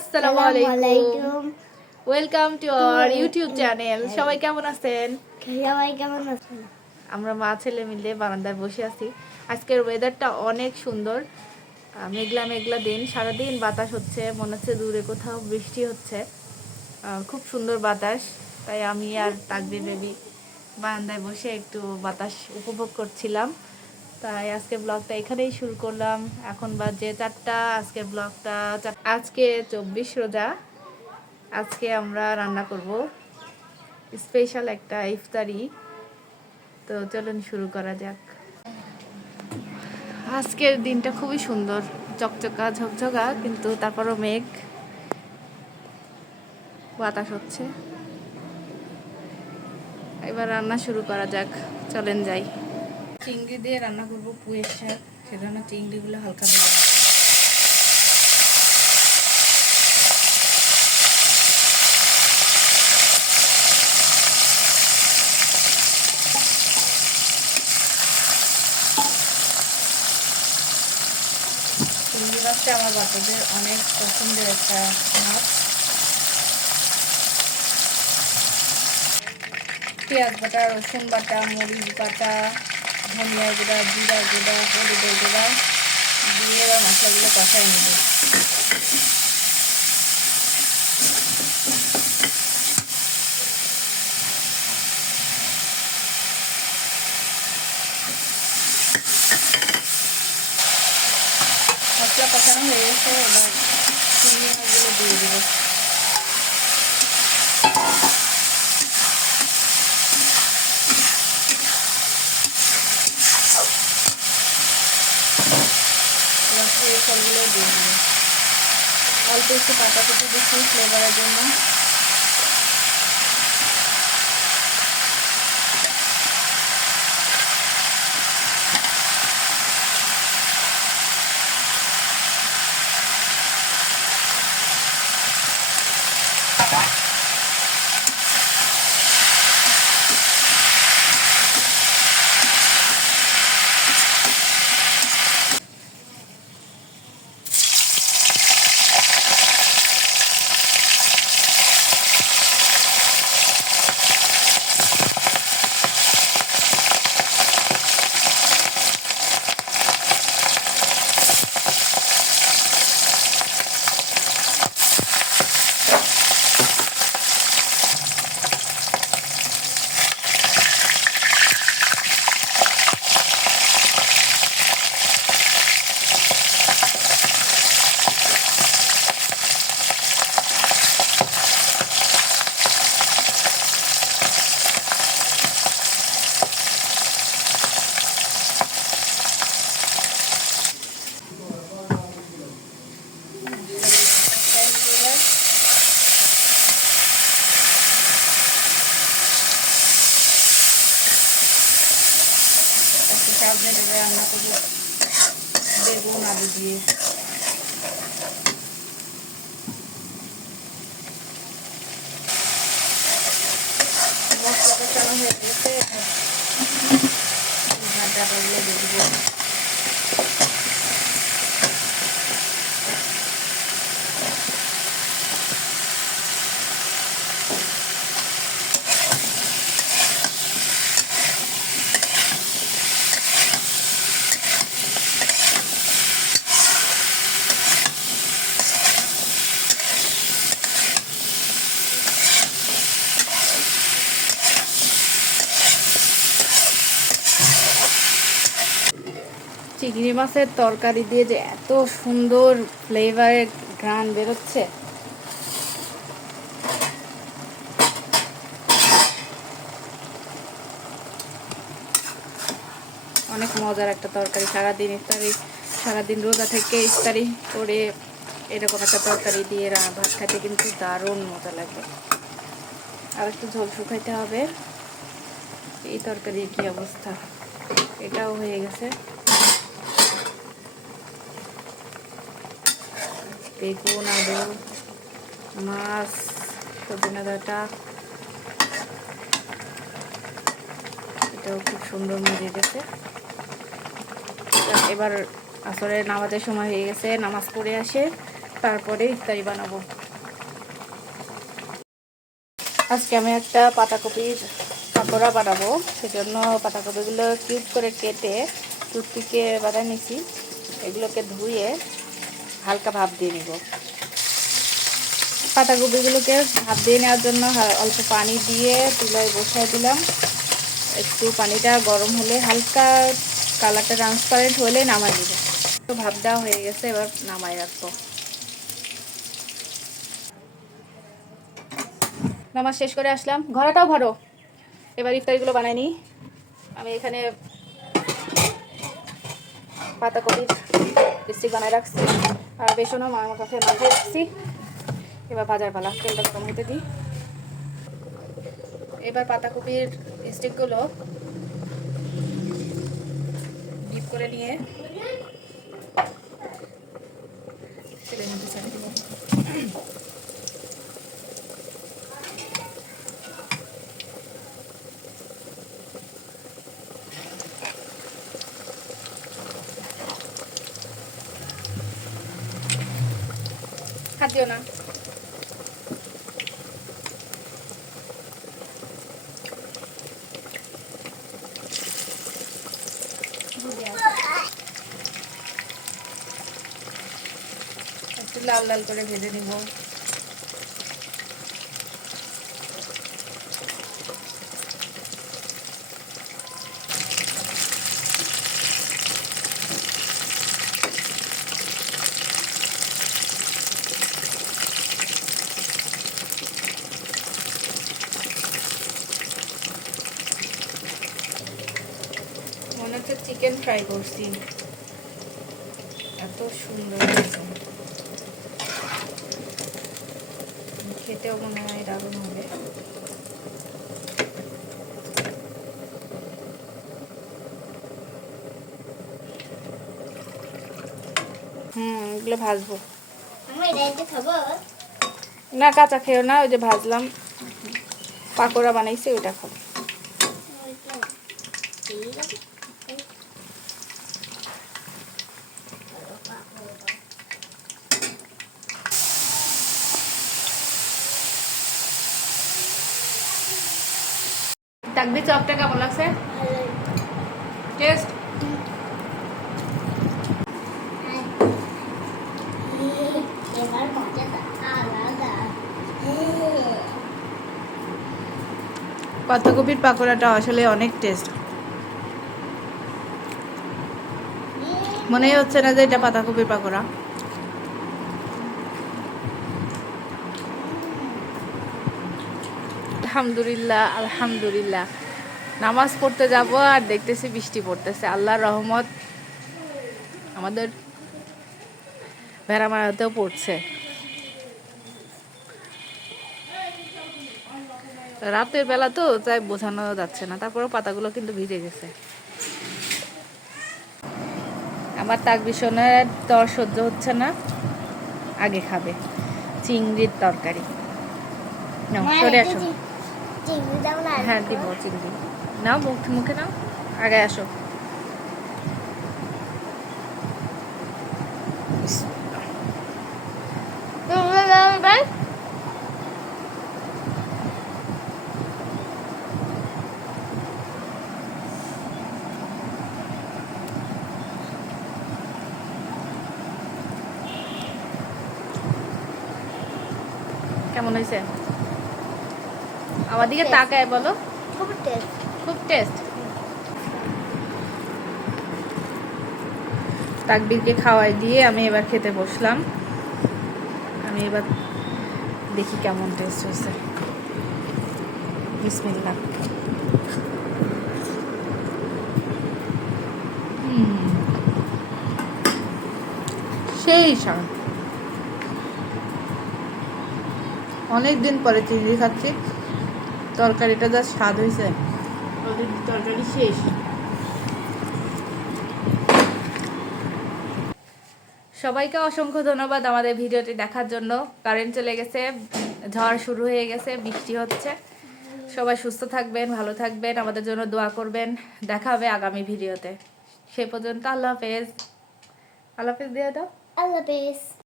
আসসালামু আলাইকুম। Welcome to our YouTube channel. সবাই কেমন আছেন? আমরা মা ছেলে মিলে বারান্দায় বসে আছি। আজকের ওয়েদারটা অনেক সুন্দর, মেঘলা মেঘলা দিন, সারাদিন বাতাস হচ্ছে, মনে হচ্ছে দূরে কোথাও বৃষ্টি হচ্ছে। খুব সুন্দর বাতাস, তাই আমি আর তাকবীর বেবি বারান্দায় বসে একটু বাতাস উপভোগ করছিলাম। তাই আজকে ব্লগটা এখানেই শুরু করলাম। এখন বাজে 4টা। আজকে ব্লগটা আজকে 24 রোজা। আজকে আমরা রান্না করব স্পেশাল একটা ইফতারি। তো চলুন শুরু করা যাক। আজকের দিনটা খুবই সুন্দর, চকচকা ঝকঝকা, কিন্তু তারপরও মেঘ, বাতাস হচ্ছে। এবার রান্না শুরু করা যাক, চলেন যাই। চিংড়ি দিয়ে রান্না করব পুঁইয়ের শাক, সেজন্য চিংড়িগুলো হালকা ভেজে নেব। চিংড়ি মাছটা আমার বাচ্চাদের অনেক পছন্দের একটা মাছ। পেঁয়াজ বাটা, রসুন বাটা, মরিচ বাটা, ধনিয়া গুঁড়া, জিরা গুঁড়া, হলুদের গুঁড়া দিয়ে এবার মশলাগুলো কষায় নেব। মশলা কষানো হয়ে গেছে, এবার চিংড়ি মাছগুলো দিয়ে দেবো। ফলগুলো দিয়ে দেবো, অল্প একটু পাতা কুচি দিচ্ছি ফ্লেভারের জন্য। রান্না করবো বেগুন আলু দিয়ে। মশলা কষানো হয়ে গেছে, ডাটাগুলো দিয়ে দেবো। চিংড়ি মাছের তরকারি দিয়ে যে এত সুন্দর ফ্লেভারের ঘ্রাণ বেরোচ্ছে, অনেক মজার একটা তরকারি। সারাদিন রোজা থেকে ইফতারি করে এরকম একটা তরকারি দিয়ে ভাত খাইতে কিন্তু দারুণ মজা লাগবে। আর একটু ঝোল শুকাইতে হবে। এই তরকারির কি অবস্থা, এটাও হয়ে গেছে। বেগুন আলু মাছ সজনে ডাঁটা, এটাও খুব সুন্দর মজে গেছে। এবার আসরের নামাজের সময় হয়ে গেছে, নামাজ পড়ে আসে তারপরে ইফতারি বানাবো। আজকে আমি একটা পাতাকপির পাকোড়া বানাবো, সেজন্য পাতাকপিগুলো কিউব করে কেটে টুথপিকে বানিয়ে নিছি। এগুলোকে ধুয়ে হালকা ভাপ দিয়ে নিব। পাতাকপিগুলোকে ভাপ দিয়ে নেওয়ার জন্য অল্প পানি দিয়ে চুলায় বসাই দিলাম। একটু পানিটা গরম হলে হালকা কালারটা ট্রান্সপারেন্ট হলে নামাই দিব। তো ভাপ দেওয়া হয়ে গেছে, এবার নামাই রাখবো। নামাজ শেষ করে আসলাম, ঘোরাটাও ভরো। এবার ইফতারিগুলো বানাই নিই। আমি এখানে পাতাকপির স্টিক বানাই রাখছি, আর বেসনও মামার কাছে মাখিয়ে রাখছি। এবার ভাজার পালা, তেলটা গরম হতে দিই। এবার পাতাকপির স্টিকগুলো ডিপ করে নিয়ে তেলের মধ্যে ছেড়ে দিব। হাত দিও না। একটু লাল লাল করে ভেজে নিব। মনে হচ্ছে চিকেন ফ্রাই করছি, এত সুন্দর হয়েছে। খেতেও মনে হয় দারুণ হবে। এগুলো ভাজবো না, কাঁচা খেয়েও না, ওই যে ভাজলাম পাকোড়া বানাইছি ওইটা খাবো। তাকবি চপটা কেমন লাগছে? টেস্ট পাতাকপির পাকোড়াটা আসলে অনেক টেস্ট। মনেই হচ্ছে না যে এটা পাতাকপির পাকোড়া। আলহামদুলিল্লাহ, আলহামদুলিল্লাহ। নামাজ পড়তে যাব আর দেখতেছি বৃষ্টি পড়তেছে। আল্লাহর রহমত, আমাদের ভেড়ামারাতেও পড়ছে। রাতের বেলা তো তাই বোঝানো যাচ্ছে না, তারপরেও পাতাগুলো কিন্তু ভিজে গেছে। আমার তাকবিশনের তর সহ্য হচ্ছে না, আগে খাবে চিংড়ির তরকারি। নাও সরে আসো। হ্যাঁ দিব চিংড়ি, নাও মুখে নাও, আগে আসো। কেমন হয়েছে? আমার দিকে তাকায় বলো। খুব টেস্ট, খুব টেস্ট। তাকবীরকে খাওয়াই দিয়ে আমি এবার খেতে বসলাম। আমি এবার দেখি কেমন টেস্ট হয়েছে। বিসমিল্লাহ। সেই স্বাদ। অনেকদিন পরে চিংড়ি খাচ্ছি, তরকারিটা যা স্বাদ হয়েছে, তরকারি শেষ। সবাইকে অসংখ্য ধন্যবাদ আমাদের ভিডিওটি দেখার জন্য। কারেন্ট চলে গেছে, ঝড় শুরু হয়ে গেছে, বৃষ্টি হচ্ছে। সবাই সুস্থ থাকবেন, ভালো থাকবেন, আমাদের জন্য দোয়া করবেন। দেখা হবে আগামী ভিডিওতে। সে পর্যন্ত আল্লাহ হাফেজ। আল্লাহ হাফেজ দিয়ে দাও। আল্লাহ হাফেজ।